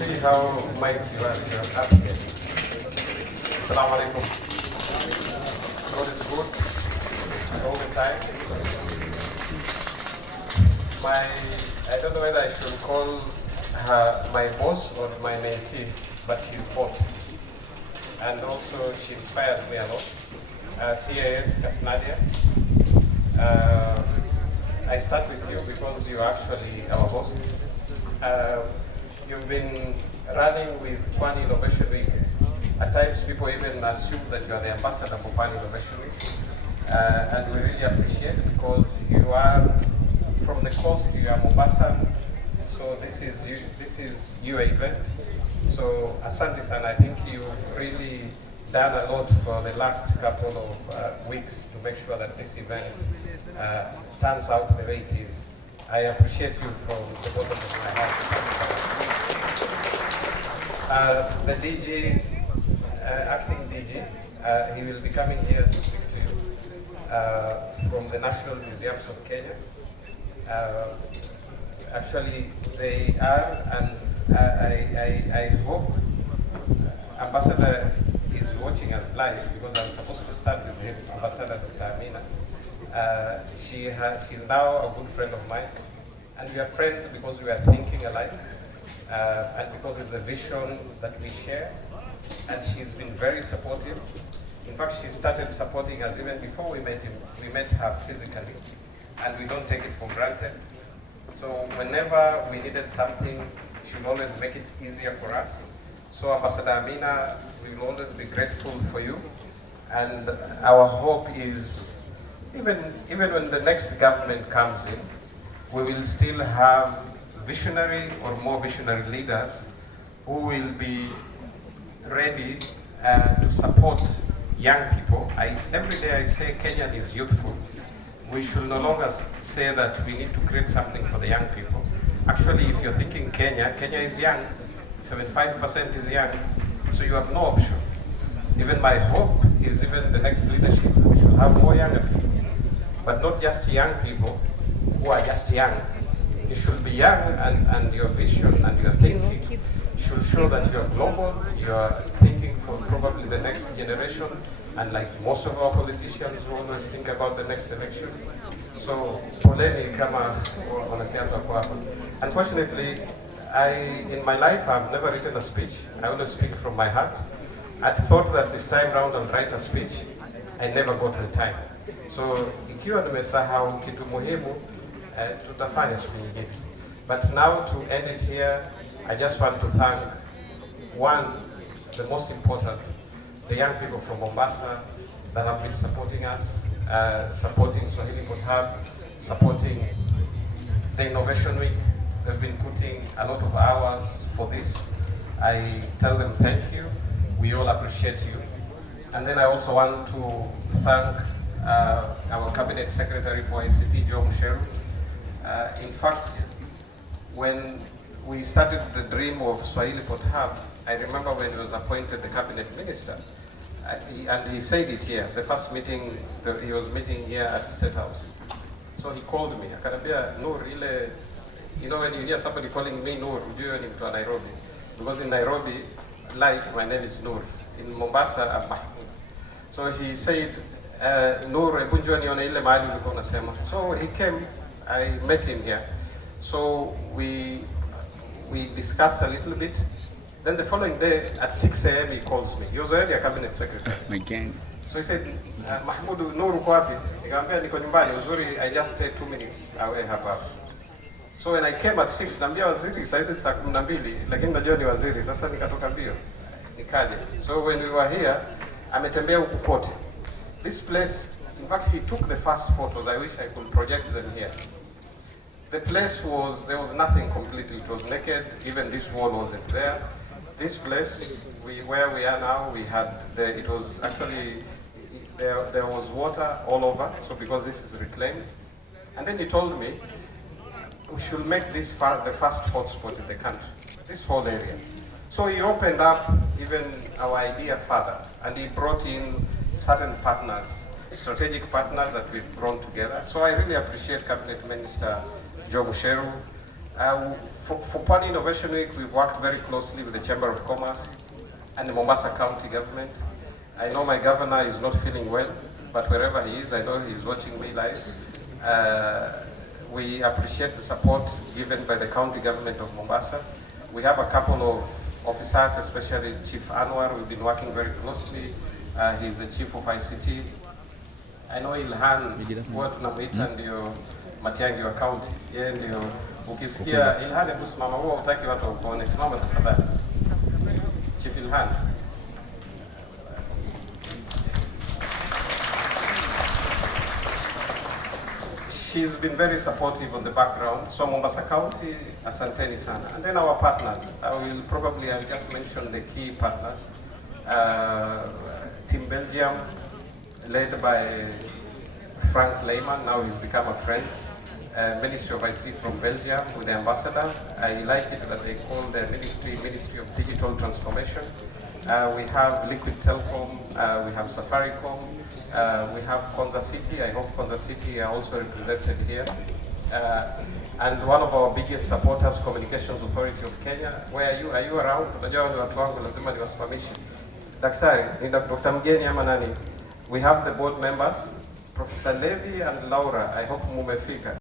see how mighty you are. You're happy again. Assalamu alaikum. God is good all the time. I don't know whether I should call her my boss or my mentee, but she's both. And also she inspires me a lot. CAS Kasnadia. I start with you because you're actually our host. You've been running with Pwani Innovation Week. At times people even assume that you are the ambassador for Pwani Innovation Week. And we really appreciate it because you are from the coast, you are Mombasa. So this is your event. So Asante San, I think you've really done a lot for the last couple of weeks to make sure that this event turns out the way it is. I appreciate you from the bottom of my heart. The DG, acting DG, he will be coming here to speak to you from the National Museums of Kenya. Actually, they are, and I hope Ambassador is watching us live because I'm supposed to start with him, Ambassador Dr. Amina. She's now a good friend of mine, and we are friends because we are thinking alike, and because it's a vision that we share, and she's been very supportive. In fact, she started supporting us even before we met him. We met her physically, and we don't take it for granted. So whenever we needed something, she will always make it easier for us. So Ambassador Amina, we will always be grateful for you, and our hope is even when the next government comes in, we will still have visionary or more visionary leaders who will be ready to support young people. Every day I say Kenya is youthful. We should no longer say that we need to create something for the young people. Actually, if you're thinking Kenya is young, 75% is young, so you have no option. Even my hope is even the next leadership, we should have more younger people. But not just young people who are just young. You should be young and your vision and your thinking should show that you're global, you're thinking for probably the next generation, and like most of our politicians who always think about the next election. So, poleni kama wanasiasa wako hapa. Unfortunately, in my life, I've never written a speech. I always speak from my heart. I thought that this time round I'll write a speech. I never got the time. So, ikiwa nimesahau kitu muhimu, tutafanya siku nyingine. But now to end it here, I just want to thank the most important, the young people from Mombasa that have been supporting us, supporting Swahili Code Hub, supporting the Innovation Week. They've been putting a lot of hours for this. I tell them thank you. We all appreciate you. And then I also want to thank our Cabinet Secretary for ICT, Joe Musheru. In fact, when we started the dream of Swahili Port Hub, I remember when he was appointed the Cabinet Minister, and he said it here, the first meeting, he was meeting here at State House. So he called me, akanambia, Noor, you know when you hear somebody calling me Noor, ujue ni mtu wa Nairobi. Because in Nairobi, life, my name is Noor. In Mombasa, I'm Mahmoud. So he said, Noor, hebu njoo nione ile mahali ulikuwa unasema. So he came, I met him here. So we discussed a little bit. Then the following day at 6 a.m. he calls me. He was already a cabinet secretary. Again. So he said, Mahmoud Noor uko wapi? Nikamwambia niko nyumbani. Uzuri, I just stayed 2 minutes away hapa. So when I came at 6, naambia waziri saizi saa 12, lakini najua ni waziri. Sasa nikatoka mbio. Nikaje. So when we were here, ametembea huku kote. This place, in fact, he took the first photos. I wish I could project them here. The place there was nothing completely. It was naked. Even this wall wasn't there. This place, where we are now, it was actually, there was water all over, so because this is reclaimed. And then he told me, we should make this the first hotspot in the country, this whole area. So he opened up even our idea further, and he brought in certain partners, strategic partners that we've grown together. So I really appreciate Cabinet Minister Joe Musheru. For Pwani Innovation Week, we've worked very closely with the Chamber of Commerce and the Mombasa County government. I know my governor is not feeling well, but wherever he is, I know he's watching me live. We appreciate the support given by the county government of Mombasa. We have a couple of officers, especially Chief Anwar. We've been working very closely. He's the chief of ICT. I know Ilhan, huwa tunamuita ndio Matiang'i wa county. Yeye ndio ukisikia Ilhan, hebu simama, huwa hutaki watu wakuone. Simama tafadhali. Chief Ilhan. She's been very supportive on the background. So Mombasa County, asanteni sana. And then our partners. I'll just mention the key partners. Team Belgium, led by Frank Lehman, now he's become a friend. Ministry of ICT from Belgium with the ambassador. I like it that they call the Ministry of Digital Transformation. We have Liquid Telecom, we have Safaricom, we have Konza City. I hope Konza City are also represented here. And one of our biggest supporters, Communications Authority of Kenya. Where are you? Are you around? Unajua watu wangu lazima niwasimamishe. Daktari, ni Dr. Mgeni ama nani? We have the board members, Professor Levy and Laura. I hope mumefika.